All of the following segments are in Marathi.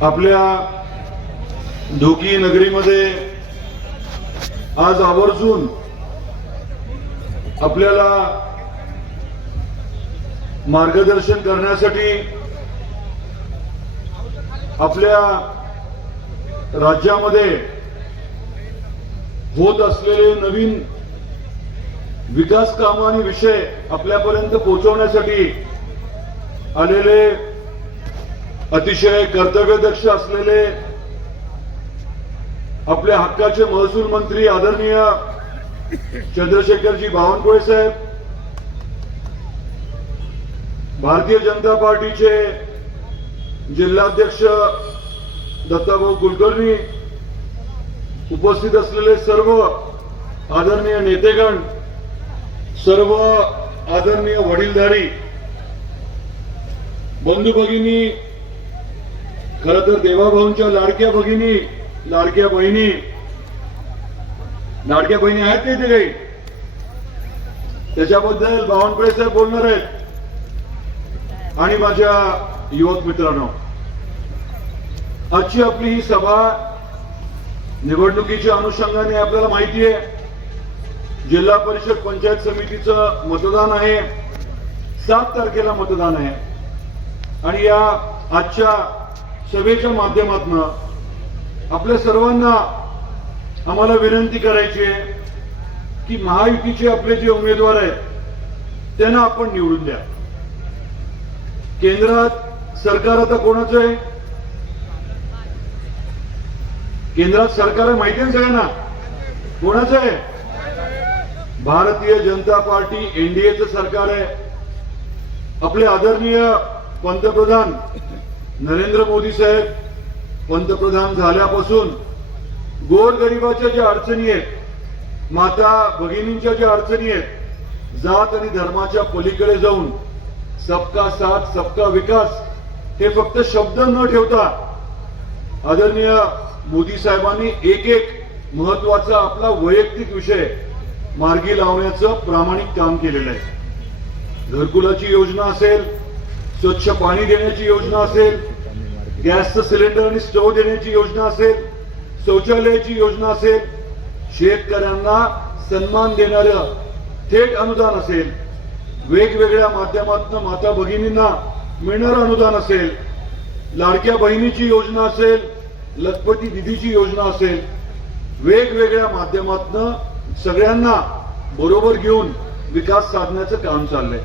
आपल्या धोकी नगरीमध्ये आज आवर्जून आपल्याला मार्गदर्शन करण्यासाठी आपल्या राज्यामध्ये होत असलेले नवीन विकास कामं आणि विषय आपल्यापर्यंत पोहोचवण्यासाठी आलेले अतिशय कर्तव्यदक्ष असलेले आपल्या हक्काचे महसूल मंत्री आदरणीय चंद्रशेखरजी बावनकुळे साहेब भारतीय जनता पार्टीचे जिल्हाध्यक्ष दत्ताभाऊ कुलकर्णी उपस्थित असलेले सर्व आदरणीय नेतेगण सर्व आदरणीय वडीलधारी बंधू भगिनी खर तर देवाभाऊंच्या लाडक्या भगिनी लाडक्या बहिणी लाडक्या बहिणी आहेत नाही तिथे काही? त्याच्याबद्दल बावनकुळे साहेब बोलणार आहेत. आणि माझ्या युवक मित्रांनो आजची आपली ही सभा निवडणुकीच्या अनुषंगाने आपल्याला माहिती आहे. जिल्हा परिषद पंचायत समितीचं मतदान आहे. सात तारखेला मतदान आहे. आणि या आजच्या सभेच्या माध्यमातून आपल्या सर्वांना आम्हाला विनंती करायची आहे की महायुतीचे आपले जे उमेदवार आहेत त्यांना आपण निवडून द्या. केंद्रात सरकार आता कोणाचं आहे? केंद्रात सरकार आहे माहिती आहे ना सगळ्यांना? कोणाचं आहे? भारतीय जनता पार्टी एनडीएचं सरकार आहे. आपले आदरणीय पंतप्रधान नरेंद्र मोदी साहेब पंतप्रधान झाल्यापासून गोरगरिबाच्या ज्या अडचणी आहेत माता भगिनींच्या ज्या अडचणी आहेत जात आणि धर्माच्या पलीकडे जाऊन सबका साथ सबका विकास हे फक्त शब्द न ठेवता आदरणीय मोदी साहेबांनी एक एक महत्त्वाचा आपला वैयक्तिक विषय मार्गी लावण्याचं प्रामाणिक काम केलेलं आहे. घरकुलाची योजना असेल स्वच्छ पाणी देण्याची योजना असेल गॅसचं सिलेंडर आणि स्टोव्ह देण्याची योजना असेल शौचालयाची योजना असेल शेतकऱ्यांना सन्मान देणारं थेट अनुदान असेल वेगवेगळ्या माध्यमातून माता भगिनींना मिळणारं अनुदान असेल लाडक्या बहिणीची योजना असेल लखपती दिदीची योजना असेल वेगवेगळ्या माध्यमातून सगळ्यांना बरोबर घेऊन विकास साधण्याचं काम चाललंय.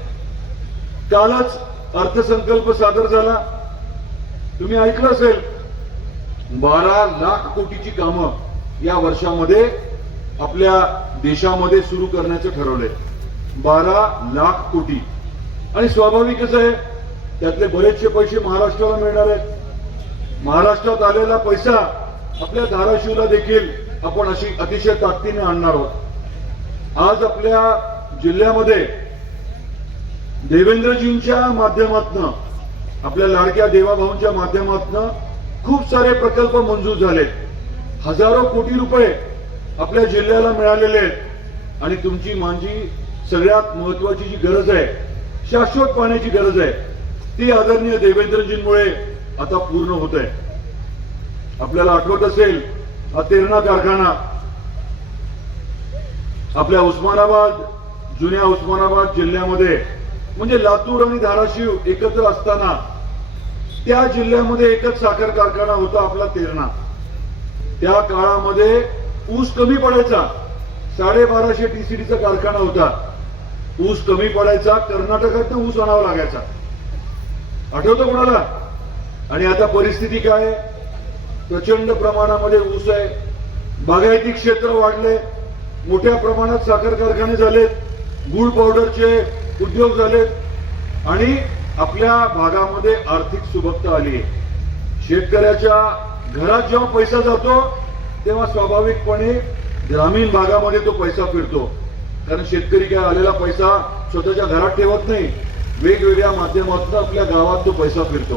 कालच अर्थसंकल्प सादर झाला. तुम्ही ऐकलं असेल बारा लाख कोटीची कामं या वर्षामध्ये आपल्या देशामध्ये सुरू करण्याचं ठरवलंय. बारा लाख कोटी. आणि स्वाभाविकच आहे त्यातले बरेचसे पैसे महाराष्ट्राला मिळणार आहेत. महाराष्ट्रात आलेला पैसा आपल्या धाराशिवला देखील आपण अशी अतिशय ताकदीने आणणार आहोत. आज आपल्या जिल्ह्यामध्ये देवेंद्रजींच्या माध्यमातनं आपल्या लाडक्या देवाभाऊंच्या माध्यमातनं खूप सारे प्रकल्प मंजूर झालेत. हजारो कोटी रुपये आपल्या जिल्ह्याला मिळालेले आहेत. आणि तुमची माझी सगळ्यात महत्वाची जी गरज आहे शाश्वत पाण्याची गरज आहे ती आदरणीय देवेंद्रजींमुळे आता पूर्ण होत आहे. आपल्याला आठवत असेल हा तेरणा कारखाना आपल्या उस्मानाबाद जुन्या उस्मानाबाद जिल्ह्यामध्ये म्हणजे लातूर आणि धाराशिव एकत्र असताना त्या जिल्ह्यामध्ये एकच साखर कारखाना होता आपला तेरणा. त्या काळामध्ये ऊस कमी पडायचा. साडेबाराशे टीसीडीचा कारखाना होता. ऊस कमी पडायचा कर्नाटकात ऊस आणावा लागायचा. आठवतं कोणाला? आणि आता परिस्थिती काय? आहे प्रचंड प्रमाणामध्ये ऊस आहे. बागायती क्षेत्र वाढले. मोठ्या प्रमाणात साखर कारखाने झालेत. गुळ पावडरचे उद्योग झालेत आणि आपल्या भागामध्ये आर्थिक सुबकता आली आहे. शेतकऱ्याच्या घरात जेव्हा पैसा जातो तेव्हा स्वाभाविकपणे ग्रामीण भागामध्ये तो पैसा फिरतो. कारण शेतकरी काय आलेला पैसा स्वतःच्या घरात ठेवत नाही वेगवेगळ्या माध्यमातून आपल्या गावात तो पैसा फिरतो.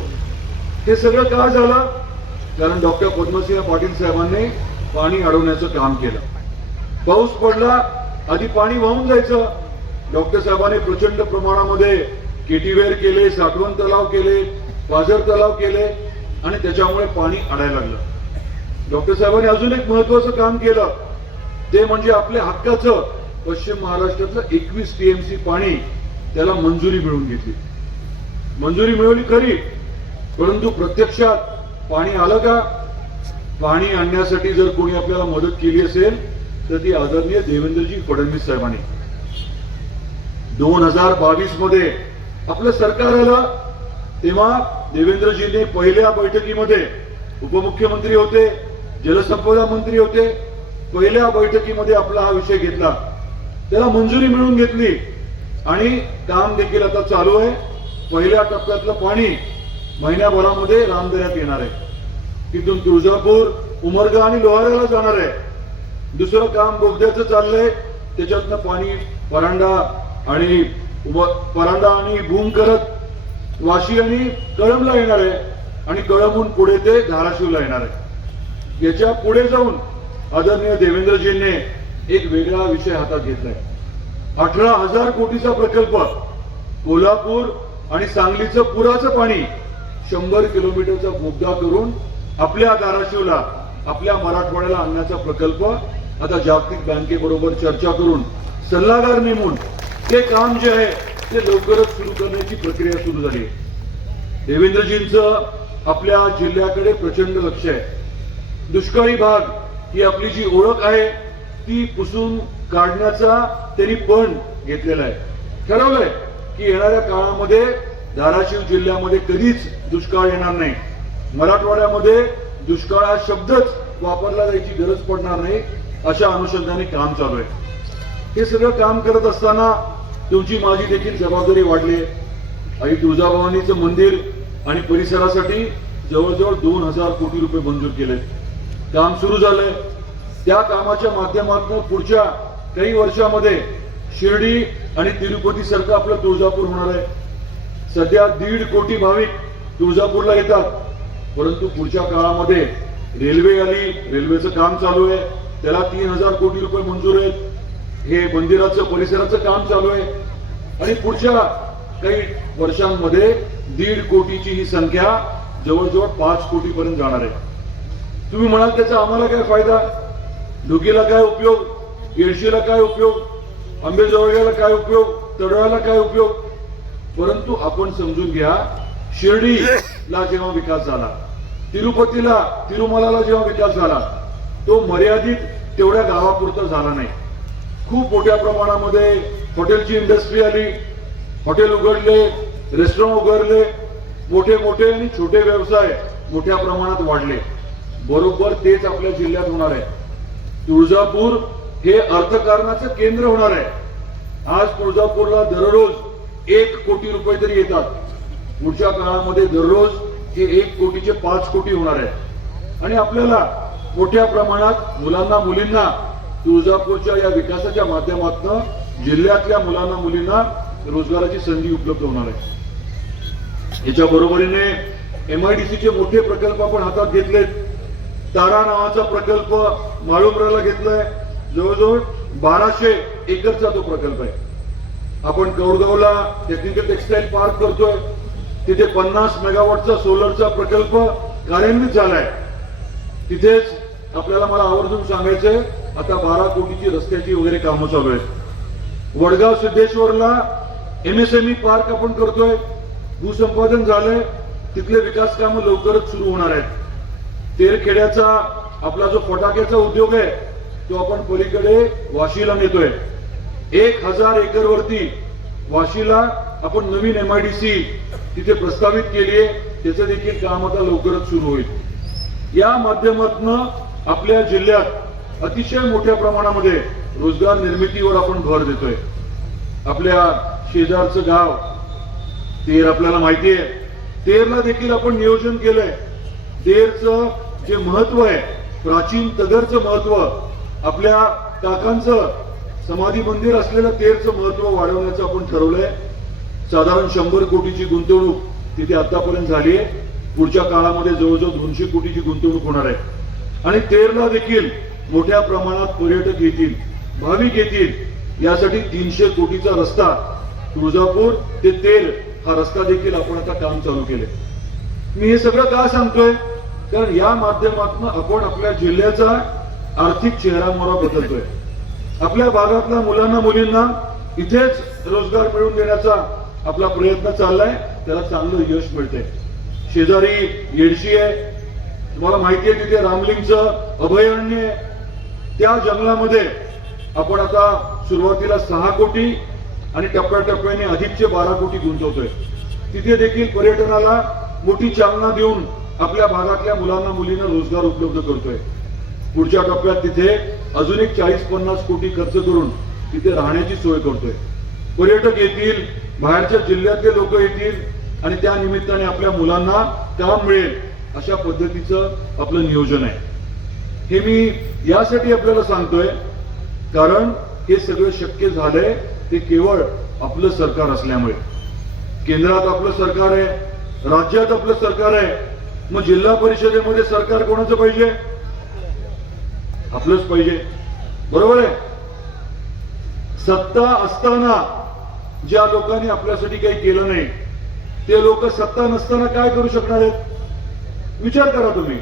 हे सगळं का झालं? कारण डॉक्टर पद्मसिंह पाटील साहेबांनी पाणी अडवण्याचं काम केलं. पाऊस पडला आधी पाणी वाहून जायचं डॉक्टर साहेबांनी प्रचंड प्रमाणामध्ये केटीवेर केले साठवण तलाव केले पाझर तलाव केले आणि त्याच्यामुळे पाणी आणायला लागलं. डॉक्टर साहेबांनी अजून एक महत्वाचं काम केलं. ते म्हणजे आपल्या हक्काचं पश्चिम महाराष्ट्रातलं एकवीस टीएमसी पाणी त्याला मंजुरी मिळवून घेतली. मंजुरी मिळवली खरी परंतु प्रत्यक्षात पाणी आलं का? पाणी आणण्यासाठी जर कोणी आपल्याला मदत केली असेल तर ती आदरणीय देवेंद्रजी फडणवीस साहेबांनी दोन हजार बावीसमध्ये आपलं सरकार आलं तेव्हा देवेंद्रजींनी पहिल्या बैठकीमध्ये उपमुख्यमंत्री होते जलसंपदा मंत्री होते पहिल्या बैठकीमध्ये आपला हा विषय घेतला. त्याला मंजुरी मिळून घेतली आणि काम देखील आता चालू आहे. पहिल्या टप्प्यातलं पाणी महिन्याभरामध्ये रामदऱ्यात येणार आहे. तिथून तुळजापूर उमरगा आणि लोहाऱ्याला जाणार आहे. दुसरं काम बोगद्याचं चाललंय. त्याच्यातनं पाणी परांडा आणि उम- परांडा आणि भूम करत वाशी आणि कळमला येणार आहे आणि कळमहून पुढे ते धाराशिवला येणार आहे. याच्यापुढे जाऊन आदरणीय देवेंद्रजींनी एक वेगळा विषय हातात घेतलाय. अठरा हजार कोटीचा प्रकल्प कोल्हापूर आणि सांगलीचं पुराचं पाणी शंभर किलोमीटरचा बोगदा करून आपल्या धाराशिवला आपल्या मराठवाड्याला आणण्याचा प्रकल्प आता जागतिक बँकेबरोबर चर्चा करून सल्लागार नेमून ते काम जे आहे ते लवकरच सुरू करण्याची प्रक्रिया सुरू झाली. देवेंद्रजींच देवेंद्रजींचं आपल्या जिल्ह्याकडे प्रचंड लक्ष आहे. दुष्काळी भाग ही आपली जी ओळख आहे ती पुसून काढण्याचा त्यांनी पण घेतलेला आहे. ठरवलंय की येणाऱ्या काळामध्ये धाराशिव जिल्ह्यामध्ये कधीच दुष्काळ येणार नाही. मराठवाड्यामध्ये दुष्काळ हा शब्दच वापरला जायची गरज पडणार नाही अशा अनुषंगाने काम चालू आहे. हे सगळं काम करत असताना तुमची माझी देखील जबाबदारी वाढली. आहे आई तुळजाभवानीचं मंदिर आणि परिसरासाठी जवळजवळ दोन हजार कोटी रुपये मंजूर केले. काम सुरू झालंय. त्या कामाच्या माध्यमातून पुढच्या काही वर्षामध्ये शिर्डी आणि तिरुपती सारखं आपलं तुळजापूर होणार आहे. सध्या दीड कोटी भाविक तुळजापूरला येतात. परंतु पुढच्या काळामध्ये रेल्वे आली रेल्वेचं काम चालू आहे. त्याला तीन हजार कोटी रुपये मंजूर आहेत. हे मंदिराचं परिसराचं काम चालू आहे. आणि पुढच्या काही वर्षांमध्ये दीड कोटीची ही संख्या जवळजवळ पाच कोटी पर्यंत जाणार आहे. तुम्ही म्हणाल त्याचा आम्हाला काय फायदा? ढुकीला काय उपयोग? येडशीला काय उपयोग? आंबेजवळग्याला काय उपयोग? तडोळ्याला काय उपयोग? परंतु आपण समजून घ्या शिर्डीला जेव्हा विकास झाला तिरुपतीला तिरुमलाला जेव्हा विकास झाला तो मर्यादित तेवढ्या गावापुरता झाला नाही. खूप मोठ्या प्रमाणामध्ये हॉटेलची इंडस्ट्री आली. हॉटेल उघडले रेस्टॉरंट उघडले. मोठे मोठे आणि छोटे व्यवसाय मोठ्या प्रमाणात वाढले. बरोबर तेच आपल्या जिल्ह्यात होणार आहे. तुळजापूर हे अर्थकारणाचं केंद्र होणार आहे. आज तुळजापूरला दररोज एक कोटी रुपये तरी येतात. पुढच्या काळामध्ये दररोज हे एक कोटीचे पाच कोटी होणार आहे. आणि आपल्याला मोठ्या प्रमाणात मुलांना मुलींना तुळजापूरच्या या विकासाच्या माध्यमातून जिल्ह्यातल्या मुलांना मुलींना रोजगाराची संधी उपलब्ध होणार आहे. याच्या बरोबरीने एमआयडीसीचे मोठे प्रकल्प आपण हातात घेतलेत. तारा नावाचा प्रकल्प माळुंबराला घेतलाय. जवळजवळ बाराशे एकरचा तो प्रकल्प आहे. आपण कौडगावला टेक्निकल टेक्सटाईल पार्क करतोय. तिथे पन्नास मेगावॉटचा सोलरचा प्रकल्प कार्यान्वित झालाय. तिथेच आपल्याला मला आवर्जून सांगायचंय आता बारा कोटीची रस्त्याची वगैरे कामं चालू आहेत. वडगाव सिद्धेश्वरला एमएसएमई पार्क आपण करतोय. भूसंपादन झालंय. तिथले विकास कामं लवकरच सुरू होणार आहेत. तेरखेड्याचा आपला जो फटाक्याचा उद्योग आहे तो आपण पलीकडे वाशीला नेतोय. एक हजार एकर वरती वाशीला आपण नवीन एमआयडीसी तिथे प्रस्तावित केली आहे त्याचं देखील काम आता लवकरच सुरू होईल. या माध्यमातून आपल्या जिल्ह्यात अतिशय मोठ्या प्रमाणामध्ये रोजगार निर्मितीवर आपण भर देतोय. आपल्या शेजारचं गाव तेर आपल्याला माहिती आहे तेरला देखील आपण नियोजन केलंय. तेरचं जे महत्त्व आहे प्राचीन तगरचं महत्त्व आपल्या काकांचं समाधी मंदिर असलेलं तेरचं महत्त्व वाढवण्याचं आपण ठरवलंय. साधारण शंभर कोटीची गुंतवणूक तिथे आतापर्यंत झाली आहे. पुढच्या काळामध्ये जवळजवळ दोनशे कोटीची गुंतवणूक होणार आहे. आणि तेरला देखील मोठ्या प्रमाणात पर्यटक येतील भाविक येतील यासाठी तीनशे कोटीचा रस्ता तुळजापूर ते तेर हा रस्ता देखील आपण आता काम चालू केले मी हे सगळं का सांगतोय? कारण या माध्यमातून आपण आपल्या जिल्ह्याचा आर्थिक चेहरा मोहरा बदलतोय. आपल्या भागातल्या मुलांना मुलींना इथेच रोजगार मिळवून देण्याचा आपला प्रयत्न चाललाय त्याला चांगलं यश मिळते शेजारी येडशी आहे. तुम्हाला माहिती आहे तिथे रामलिंगचं अभयारण्य आहे. त्या जंगलामध्ये आपण आता सुरुवातीला सहा कोटी आणि टप्प्याटप्प्याने अधिकचे बारा कोटी गुंतवतोय. तिथे देखील पर्यटनाला मोठी चालना देऊन आपल्या भागातल्या मुलांना मुलींना रोजगार उपलब्ध करतोय. पुढच्या टप्प्यात तिथे अजून एक चाळीस पन्नास कोटी खर्च करून तिथे राहण्याची सोय करतोय. पर्यटक येतील बाहेरच्या जिल्ह्यातले लोक येतील आणि त्या निमित्ताने आपल्या मुलांना काम मिळेल अशा पद्धतीचं आपलं नियोजन आहे. हे मी यासाठी आपल्याला सांगतोय कारण हे सगळं शक्य झालंय ते केवळ आपलं सरकार असल्यामुळे. केंद्रात आपलं सरकार आहे राज्यात आपलं सरकार आहे मग जिल्हा परिषदेमध्ये सरकार कोणाचं पाहिजे? आपलंच पाहिजे. बरोबर आहे? सत्ता असताना ज्या लोकांनी आपल्यासाठी काही केलं नाही ते लोक सत्ता नसताना काय करू शकणार आहेत? विचार करा तुम्ही.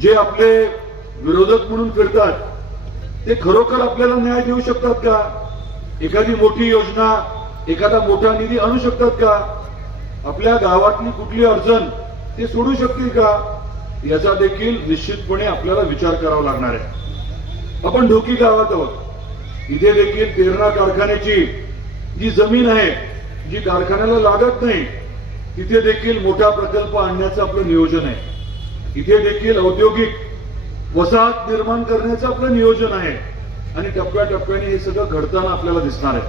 जे आपले विरोधक म्हणून फिरतात ते खरोखर आपल्याला न्याय देऊ शकतात का? एखादी मोठी योजना एखादा मोठा निधी आणू शकतात का? आपल्या गावातली कुठली अडचण ते सोडू शकतील का? याचा देखील निश्चितपणे आपल्याला विचार करावा लागणार आहे. आपण ढोकी गावात आहोत. इथे देखील तेरणा कारखान्याची जी जमीन आहे जी कारखान्याला लागत नाही तिथे देखील मोठा प्रकल्प आणण्याचं आपलं नियोजन आहे. इथे देखील औद्योगिक वसाहत निर्माण करण्याचं आपलं नियोजन आहे. आणि टप्प्याटप्प्याने हे सगळं घडताना आपल्याला दिसणार आहे.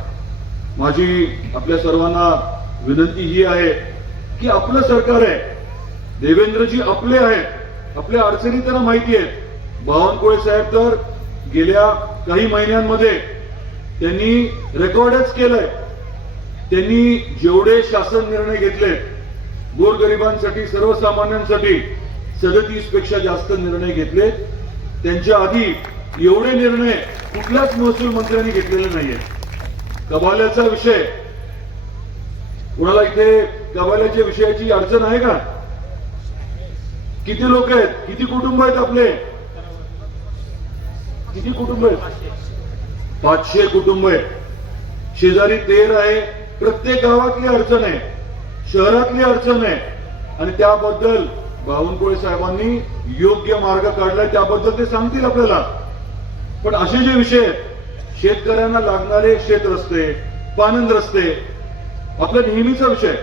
माझी आपल्या सर्वांना विनंती ही आहे की आपलं सरकार आहे. देवेंद्रजी आपले आहेत. आपल्या अडचणी त्यांना माहिती आहेत. बावनकुळे साहेब तर गेल्या काही महिन्यांमध्ये त्यांनी रेकॉर्डच केलंय. त्यांनी जेवढे शासन निर्णय घेतले गोरगरिबांसाठी सर्वसामान्यांसाठी सदतीसपेक्षा जास्त निर्णय घेतले. त्यांच्या आधी एवढे निर्णय कुठल्याच महसूल मंत्र्यांनी घेतलेले नाहीये. कबाल्याचा विषय. कुणाला इथे कबाल्याच्या विषयाची अडचण आहे का? किती लोक आहेत? किती कुटुंब आहेत आपले? किती कुटुंब आहेत? पाचशे कुटुंब आहेत. शेजारी तेर आहे. प्रत्येक गावातली अडचण आहे. शहरातली अडचण आहे. आणि त्याबद्दल बावनकुळे साहेबांनी योग्य मार्ग काढलाय त्याबद्दल ते सांगतील आपल्याला. पण असे जे विषय आहेत शेतकऱ्यांना लागणारे शेत रस्ते पानंद रस्ते आपला नेहमीचा विषय.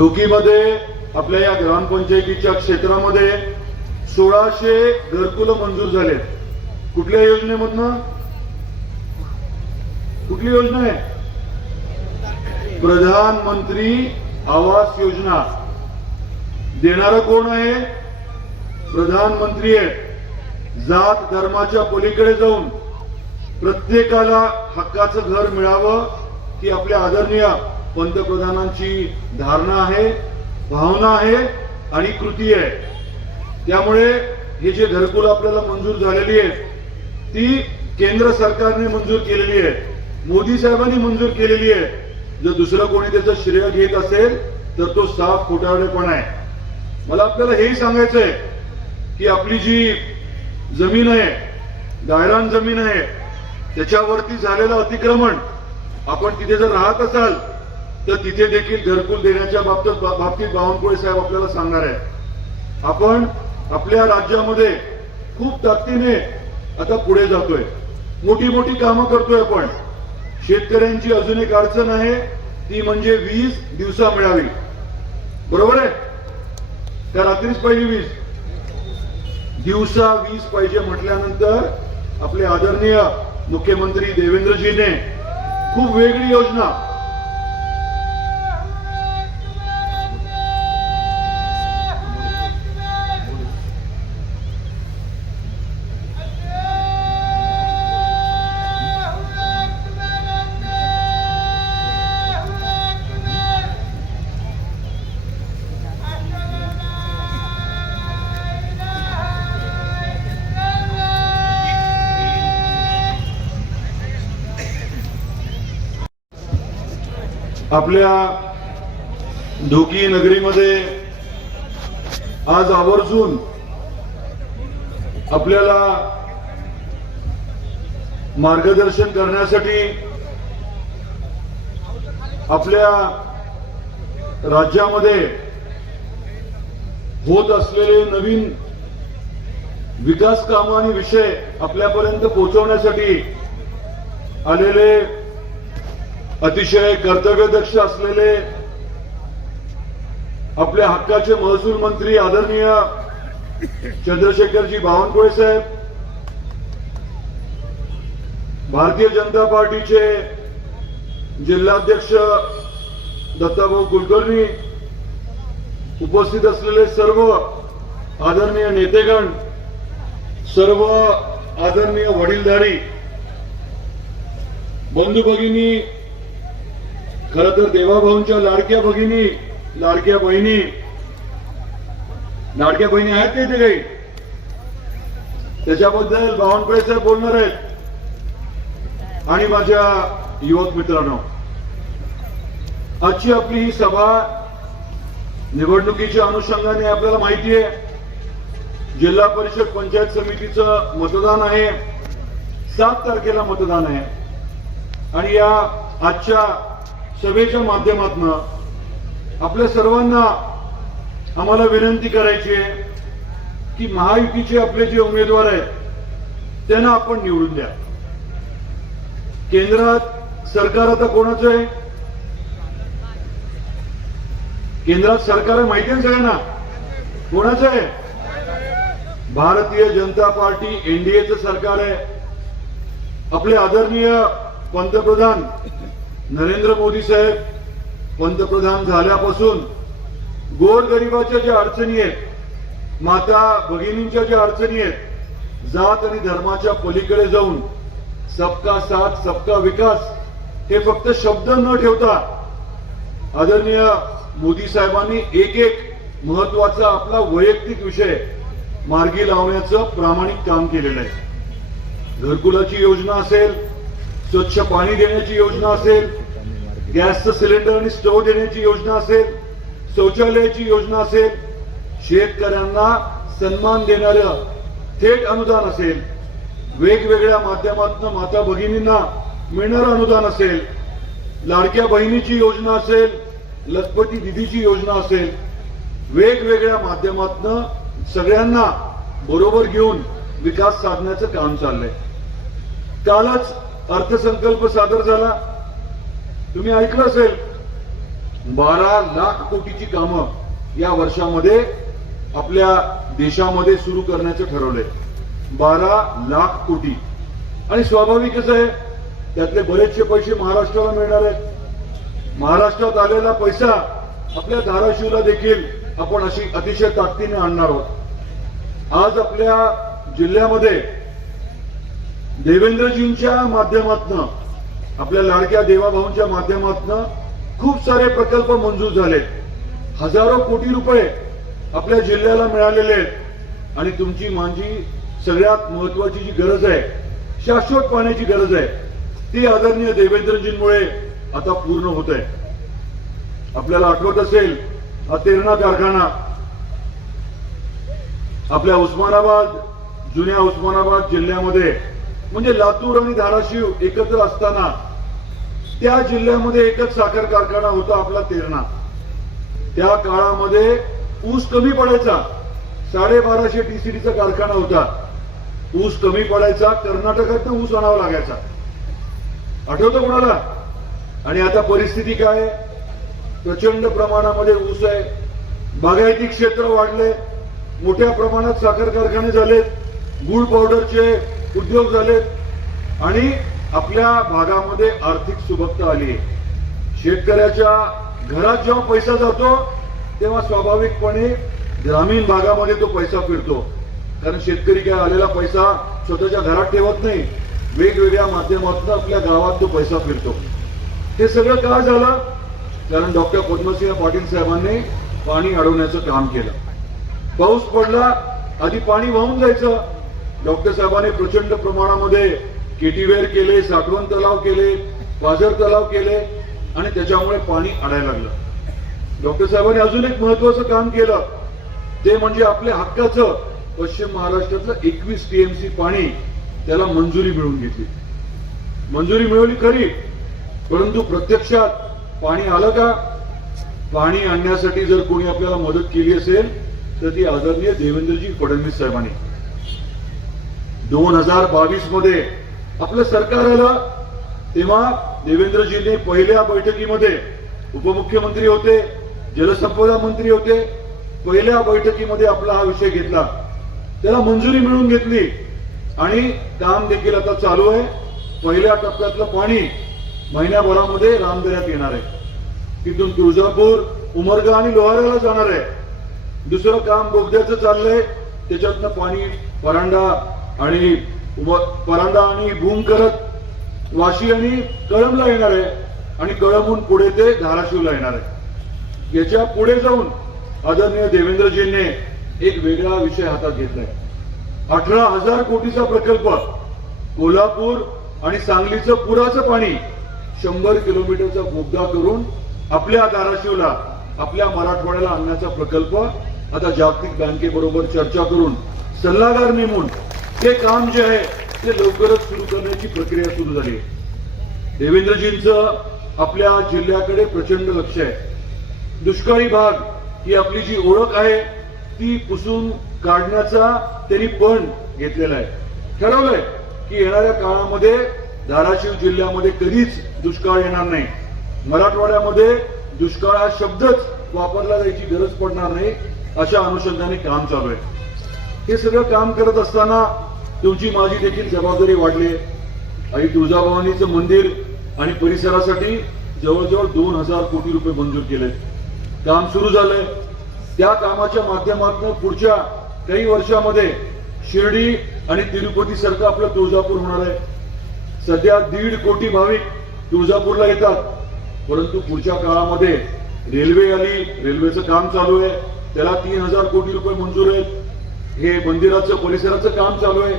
ढोकीमध्ये आपल्या या ग्रामपंचायतीच्या क्षेत्रामध्ये सोळाशे घरकुलं मंजूर झालेत. कुठल्या योजनेमधनं? कुठली योजना आहे? प्रधानमंत्री आवास योजना. देणार कोण आहे? प्रधानमंत्री आहे जात धर्माच्या पलीकडे जाऊन प्रत्येकाला हक्काचं घर मिळावं ही आपल्या आदरणीय पंतप्रधानांची धारणा आहे भावना आहे आणि कृती आहे. त्यामुळे हे जे घरकुल आपल्याला मंजूर झालेली आहेत ती केंद्र सरकारने मंजूर केलेली आहे मोदी साहेबांनी मंजूर केलेली आहे जर दुसरं कोणी त्याचं श्रेय घेत असेल तर तो साफ खोटारडेपणा आहे. मला आपल्याला हेही सांगायचंय की आपली जी जमीन आहे गायरान जमीन आहे त्याच्यावरती झालेलं अतिक्रमण आपण तिथे जर राहत असाल तर तिथे देखील घरकुल देण्याच्या बाबतीत बाबतीत बावनकुळे साहेब आपल्याला सांगणार आहे आपण आपल्या राज्यामध्ये खूप ताकदीने आता पुढे जातोय. मोठी मोठी कामं करतोय आपण. शेतकऱ्यांची अजून एक अडचण आहे ती म्हणजे वीज दिवसा मिळावी. बरोबर आहे? त्या रात्रीच पाहिजे वीज. दिवसा वीज पाहिजे म्हटल्यानंतर आपले आदरणीय मुख्यमंत्री देवेंद्रजीने खूप वेगळी योजना आपल्या धोकी नगरीमध्ये आज आवर्जून आपल्याला मार्गदर्शन करण्यासाठी आपल्या राज्यामध्ये होत असलेले नवीन विकास कामं आणि विषय आपल्यापर्यंत पोहोचवण्यासाठी आलेले अतिशय कर्तव्यदक्ष असलेले आपल्या हक्काचे महसूल मंत्री आदरणीय चंद्रशेखरजी बावनकुळे साहेब भारतीय जनता पार्टीचे जिल्हाध्यक्ष दत्ताभाऊ कुलकर्णी उपस्थित असलेले सर्व आदरणीय नेतेगण सर्व आदरणीय वडीलधारी बंधू भगिनी खर तर देवाभाऊंच्या लाडक्या भगिनी लाडक्या बहिणी लाडक्या बहिणी आहेत ते तिथे? काही त्याच्याबद्दल बावनकुळे साहेब बोलणार आहेत. आणि माझ्या युवक मित्रांनो आजची आपली ही सभा निवडणुकीच्या अनुषंगाने आपल्याला माहिती आहे. जिल्हा परिषद पंचायत समितीचं मतदान आहे. सात तारखेला मतदान आहे. आणि या आजच्या सभेच्या माध्यमातून आपल्या सर्वांना आम्हाला विनंती करायची आहे की महायुतीचे आपले जे उमेदवार आहेत त्यांना आपण निवडून द्या. केंद्रात सरकार आता कोणाचं आहे? केंद्रात सरकार आहे माहिती आहे ना सगळ्यांना? कोणाचं आहे? भारतीय जनता पार्टी एनडीएचं सरकार आहे. आपले आदरणीय पंतप्रधान नरेंद्र मोदी साहेब पंतप्रधान झाल्यापासून गोरगरिबाच्या ज्या अडचणी आहेत माता भगिनींच्या ज्या अडचणी आहेत जात आणि धर्माच्या पलीकडे जाऊन सबका साथ सबका विकास हे फक्त शब्द न ठेवता आदरणीय मोदी साहेबांनी एक एक महत्त्वाचा आपला वैयक्तिक विषय मार्गी लावण्याचं प्रामाणिक काम केलेलं आहे. घरकुलाची योजना असेल स्वच्छ पाणी देण्याची योजना असेल गॅसचं सिलेंडर आणि स्टोव देण्याची योजना असेल शौचालयाची योजना असेल शेतकऱ्यांना सन्मान देणारं थेट अनुदान असेल वेगवेगळ्या माध्यमातून माता भगिनींना मिळणारं अनुदान असेल लाडक्या बहिणीची योजना असेल लखपती दिदीची योजना असेल वेगवेगळ्या माध्यमातून सगळ्यांना बरोबर घेऊन विकास साधण्याचं काम चाललंय. कालच अर्थसंकल्प सादर झाला. तुम्ही ऐकलं असेल बारा लाख कोटीची कामं या वर्षामध्ये आपल्या देशामध्ये सुरू करण्याचं ठरवलंय. बारा लाख कोटी. आणि स्वाभाविकच आहे त्यातले बरेचसे पैसे महाराष्ट्राला मिळणार आहेत. महाराष्ट्रात आलेला पैसा आपल्या धाराशिवला देखील आपण अशी अतिशय ताकदीने आणणार आहोत. आज आपल्या जिल्ह्यामध्ये देवेंद्रजींच्या माध्यमातनं आपल्या लाडक्या देवाभाऊंच्या माध्यमातून खूप सारे प्रकल्प मंजूर झालेत. हजारो कोटी रुपये आपल्या जिल्ह्याला मिळालेले आहेत. आणि तुमची माझी सगळ्यात महत्वाची जी गरज आहे शाश्वत पाण्याची गरज आहे ती आदरणीय देवेंद्रजींमुळे आता पूर्ण होत आहे. आपल्याला आठवत असेल हा तेरणा कारखाना आपल्या उस्मानाबाद जुन्या उस्मानाबाद जिल्ह्यामध्ये म्हणजे लातूर आणि धाराशिव एकत्र असताना त्या जिल्ह्यामध्ये एकच साखर कारखाना होता आपला तेरणा. त्या काळामध्ये ऊस कमी पडायचा. साडेबाराशे टीसीडीचा कारखाना होता. ऊस कमी पडायचा कर्नाटकात ऊस आणावा लागायचा. आठवतं कोणाला? आणि आता परिस्थिती काय? आहे प्रचंड प्रमाणामध्ये ऊस आहे. बागायती क्षेत्र वाढले. मोठ्या प्रमाणात साखर कारखाने झालेत. गुळ पावडरचे उद्योग झालेत. आणि आपल्या भागामध्ये आर्थिक सुबकता आली आहे. शेतकऱ्याच्या घरात जेव्हा पैसा जातो तेव्हा स्वाभाविकपणे ग्रामीण भागामध्ये तो पैसा फिरतो. कारण शेतकरी काय आलेला पैसा स्वतःच्या घरात ठेवत नाही वेगवेगळ्या माध्यमातून आपल्या गावात तो पैसा फिरतो. हे सगळं का झालं? कारण डॉक्टर पद्मसिंह पाटील साहेबांनी पाणी अडवण्याचं काम केलं. पाऊस पडला आधी पाणी वाहून जायचं. डॉक्टर साहेबांनी प्रचंड प्रमाणामध्ये केटीवेअर केले साठवण तलाव केले पाझर तलाव केले आणि त्याच्यामुळे पाणी अडायला लागलं. डॉक्टर साहेबांनी अजून एक महत्वाचं काम केलं. ते म्हणजे आपल्या हक्काचं पश्चिम महाराष्ट्रातलं एकवीस टीएमसी पाणी त्याला मंजुरी मिळवून घेतली. मंजुरी मिळवली खरी परंतु प्रत्यक्षात पाणी आलं का? पाणी आणण्यासाठी जर कोणी आपल्याला मदत केली असेल तर ती आदरणीय देवेंद्रजी फडणवीस साहेबांनी. दोन हजार बावीसमध्ये आपलं सरकार आलं तेव्हा देवेंद्रजींनी पहिल्या बैठकीमध्ये उपमुख्यमंत्री होते जलसंपदा मंत्री होते पहिल्या बैठकीमध्ये आपला हा विषय घेतला. त्याला मंजुरी मिळवून घेतली आणि काम देखील आता चालू आहे. पहिल्या टप्प्यातलं पाणी महिन्याभरामध्ये रामदऱ्यात येणार आहे. तिथून तुळजापूर उमरगा आणि लोहाराला जाणार आहे. दुसरं काम बोगद्याचं चाललंय. त्याच्यातनं पाणी परांडा आणि परांडा आणि भूम करत वाशी आणि कळमला येणार आहे आणि कळमहून पुढे ते धाराशिवला येणार आहे. याच्यापुढे जाऊन आदरणीय देवेंद्रजींनी एक वेगळा विषय हातात घेतलाय. अठरा हजार कोटीचा प्रकल्प कोल्हापूर आणि सांगलीचं पुराचं पाणी शंभर किलोमीटरचा बोगदा करून आपल्या धाराशिवला आपल्या मराठवाड्याला आणण्याचा प्रकल्प आता जागतिक बँकेबरोबर चर्चा करून सल्लागार नेमून ते काम जे आहे ते लवकरच सुरू करण्याची प्रक्रिया सुरू झाली. आहे देवेंद्रजींचं आपल्या जिल्ह्याकडे प्रचंड लक्ष आहे. दुष्काळी भाग ही आपली जी ओळख आहे ती पुसून काढण्याचा त्यांनी पण घेतलेला आहे. ठरवलंय की येणाऱ्या काळामध्ये धाराशिव जिल्ह्यामध्ये कधीच दुष्काळ येणार नाही. मराठवाड्यामध्ये दुष्काळ हा शब्दच वापरला जायची गरज पडणार नाही अशा अनुषंगाने काम चालू आहे. हे सगळं काम करत असताना तुमची माझी देखील जबाबदारी वाढली आहे. आई तुळजाभवानीचं मंदिर आणि परिसरासाठी जवळजवळ दोन हजार कोटी रुपये मंजूर केले. काम सुरू झालंय. त्या कामाच्या माध्यमातून पुढच्या काही वर्षामध्ये शिर्डी आणि तिरुपती सारखं आपलं तुळजापूर होणार आहे. सध्या दीड कोटी भाविक तुळजापूरला येतात. परंतु पुढच्या काळामध्ये रेल्वे आली रेल्वेचं काम चालू आहे. त्याला तीन हजार कोटी रुपये मंजूर आहेत. हे मंदिराचं परिसराचं काम चालू आहे.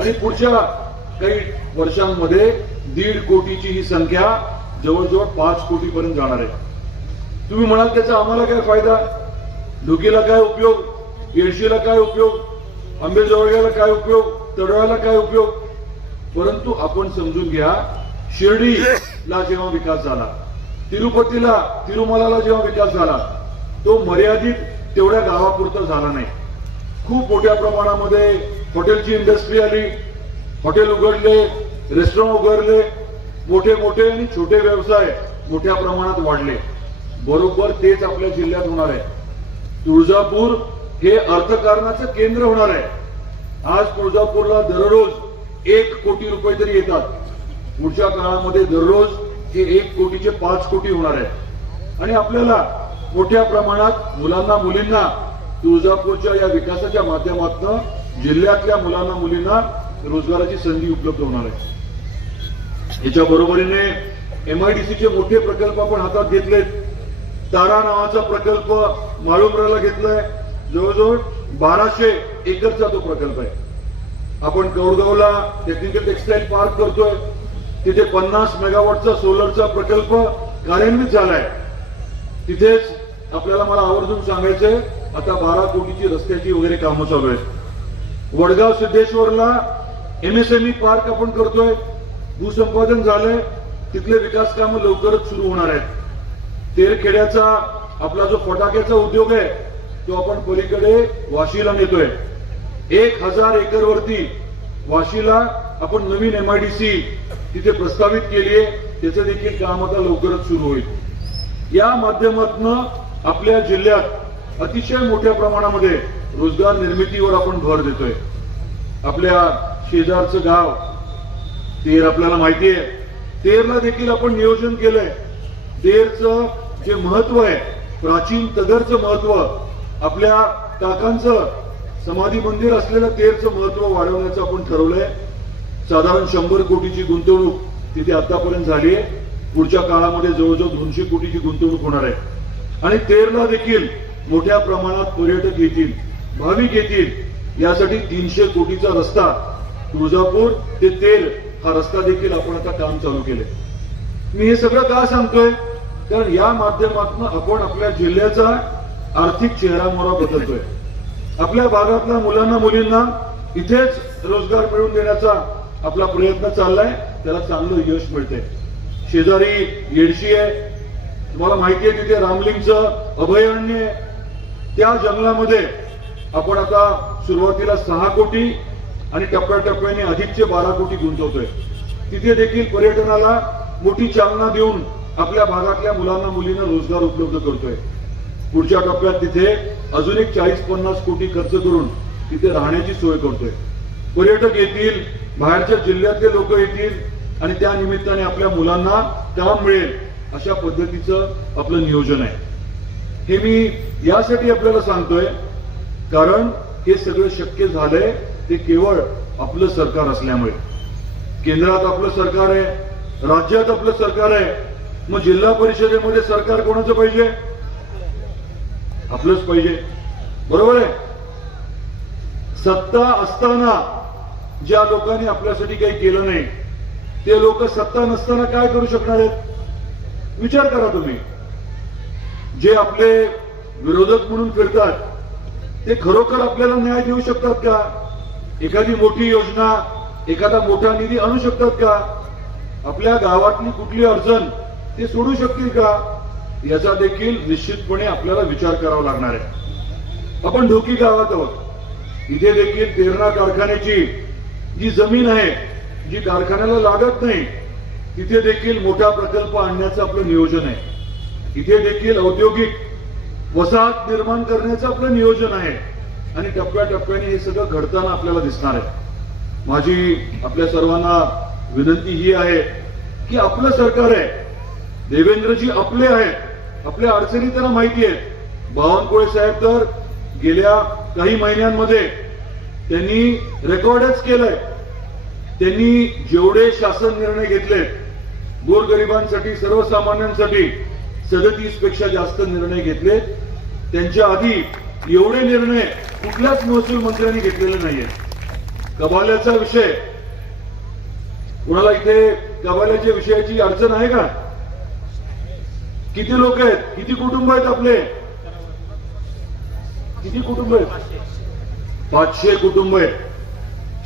आणि पुढच्या काही वर्षांमध्ये दीड कोटीची ही संख्या जवळजवळ पाच कोटी पर्यंत जाणार आहे. तुम्ही म्हणाल त्याचा आम्हाला काय फायदा? ढुकीला काय उपयोग? येडशीला काय उपयोग? आंबेजवळग्याला काय उपयोग? तडव्याला काय उपयोग? परंतु आपण समजून घ्या शिर्डीला जेव्हा विकास झाला तिरुपतीला तिरुमलाला जेव्हा विकास झाला तो मर्यादित तेवढ्या गावापुरता झाला नाही. खूप मोठ्या प्रमाणामध्ये हॉटेलची इंडस्ट्री आली. हॉटेल उघडले रेस्टॉरंट उघडले. मोठे मोठे आणि छोटे व्यवसाय मोठ्या प्रमाणात वाढले. बरोबर तेच आपल्या जिल्ह्यात होणार आहे. तुळजापूर हे अर्थकारणाचं केंद्र होणार आहे. आज तुळजापूरला दररोज एक कोटी रुपये तरी येतात. पुढच्या काळामध्ये दररोज हे एक कोटीचे पाच कोटी होणार आहे आणि आपल्याला मोठ्या प्रमाणात मुलांना मुलींना तुळजापूरच्या या विकासाच्या माध्यमातून जिल्ह्यातल्या मुलांना मुलींना रोजगाराची संधी उपलब्ध होणार आहे. याच्या बरोबरीने एमआयडीसीचे मोठे प्रकल्प आपण हातात घेतलेत. तारा नावाचा प्रकल्प माळुंबराला घेतलाय. जवळजवळ बाराशे एकरचा तो प्रकल्प आहे. आपण कौडगावला टेक्निकल टेक्सटाईल पार्क करतोय. तिथे पन्नास मेगावॉटचा सोलरचा प्रकल्प कार्यान्वित झालाय. तिथेच आपल्याला मला आवर्जून सांगायचंय आता बारा कोटीची रस्त्याची वगैरे कामं चालू आहेत. वडगाव सिद्धेश्वरला एमएसएमई पार्क आपण करतोय. भूसंपादन झालंय. तिथले विकास कामं लवकरच सुरू होणार आहेत. तेरखेड्याचा आपला जो फटाक्याचा उद्योग आहे तो आपण पलीकडे वाशीला नेतोय. एक हजार एकर वरती वाशीला आपण नवीन एमआयडीसी तिथे प्रस्तावित केली आहे. त्याचं देखील काम आता लवकरच सुरू होईल. या माध्यमातून आपल्या जिल्ह्यात अतिशय मोठ्या प्रमाणामध्ये रोजगार निर्मितीवर आपण भर देतोय. आपल्या शेजारचं गाव तेर आपल्याला माहिती आहे. तेरला देखील आपण नियोजन केलंय. तेरचं जे महत्त्व आहे प्राचीन तगरचं महत्त्व आपल्या काकांचं समाधी मंदिर असलेलं तेरचं महत्त्व वाढवण्याचं आपण ठरवलंय. साधारण शंभर कोटीची गुंतवणूक तिथे आतापर्यंत झाली आहे. पुढच्या काळामध्ये जवळजवळ दोनशे कोटीची गुंतवणूक होणार आहे. आणि तेरला देखील मोठ्या प्रमाणात पर्यटक येतील भाविक येतील यासाठी तीनशे कोटीचा रस्ता तुळजापूर ते तेर हा रस्ता देखील आपण आता काम चालू केले मी हे सगळं का सांगतोय? कारण या माध्यमातून आपण आपल्या जिल्ह्याचा आर्थिक चेहरामोहरा बदलतोय. आपल्या भागातल्या मुलांना मुलींना इथेच रोजगार मिळवून देण्याचा आपला प्रयत्न चाललाय. त्याला चांगलं यश मिळते शेजारी येडशी आहे. तुम्हाला माहिती आहे तिथे रामलिंगचं अभयारण्य आहे. त्या जंगलामध्ये आपण आता सुरुवातीला सहा कोटी आणि टप्प्याटप्प्याने अधिकचे बारा कोटी गुंतवतोय. तिथे देखील पर्यटनाला मोठी चालना देऊन आपल्या भागातल्या मुलांना मुलींना रोजगार उपलब्ध करतोय. पुढच्या टप्प्यात तिथे अजून एक चाळीस पन्नास कोटी खर्च करून तिथे राहण्याची सोय करतोय. पर्यटक येतील बाहेरच्या जिल्ह्यातले लोक येतील आणि त्या निमित्ताने आपल्या मुलांना काम मिळेल अशा पद्धतीचं आपलं नियोजन आहे. हे मी यासाठी आपल्याला सांगतोय कारण हे सगळं शक्य झालंय ते केवळ आपलं सरकार असल्यामुळे. केंद्रात आपलं सरकार आहे राज्यात आपलं सरकार आहे मग जिल्हा परिषदेमध्ये सरकार कोणाचं पाहिजे? आपलंच पाहिजे. बरोबर आहे? सत्ता असताना ज्या लोकांनी आपल्यासाठी काही केलं नाही ते लोक सत्ता नसताना काय करू शकणार आहेत? विचार करा तुम्ही. जे आपले विरोधक म्हणून फिरतात ते खरोखर आपल्याला न्याय देऊ शकतात का? एखादी मोठी योजना एखादा मोठा निधी आणू शकतात का? आपल्या गावातली कुठली अडचण ते सोडू शकतील का? याचा देखील निश्चितपणे आपल्याला विचार करावा लागणार आहे. आपण ढोकी गावात आहोत. इथे देखील तेरणा कारखान्याची जी जमीन आहे जी कारखान्याला लागत नाही तिथे देखील मोठा प्रकल्प आणण्याचं आपलं नियोजन आहे. इथे देखील औद्योगिक वसाहत निर्माण करण्याचं आपलं नियोजन आहे. आणि टप्प्याटप्प्याने हे सगळं घडताना आपल्याला दिसणार आहे. माझी आपल्या सर्वांना विनंती ही आहे की आपलं सरकार आहे. देवेंद्रजी आपले आहेत. आपल्या अडचणी त्यांना माहिती आहेत. बावनकुळे साहेब तर गेल्या काही महिन्यांमध्ये त्यांनी रेकॉर्डच केलंय. त्यांनी जेवढे शासन निर्णय घेतले गोरगरिबांसाठी सर्वसामान्यांसाठी सदतीसपेक्षा जास्त निर्णय घेतले. त्यांच्या आधी एवढे निर्णय कुठल्याच महसूल मंत्र्यांनी घेतलेले नाहीये. कबाल्याचा विषय. कुणाला इथे कबाल्याच्या विषयाची अडचण आहे का? किती लोक आहेत? किती कुटुंब आहेत आपले? किती कुटुंब आहेत? पाचशे कुटुंब आहेत.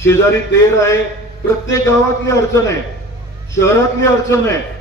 शेजारी तेर आहे. प्रत्येक गावातली अडचण आहे. शहरातली अडचण आहे.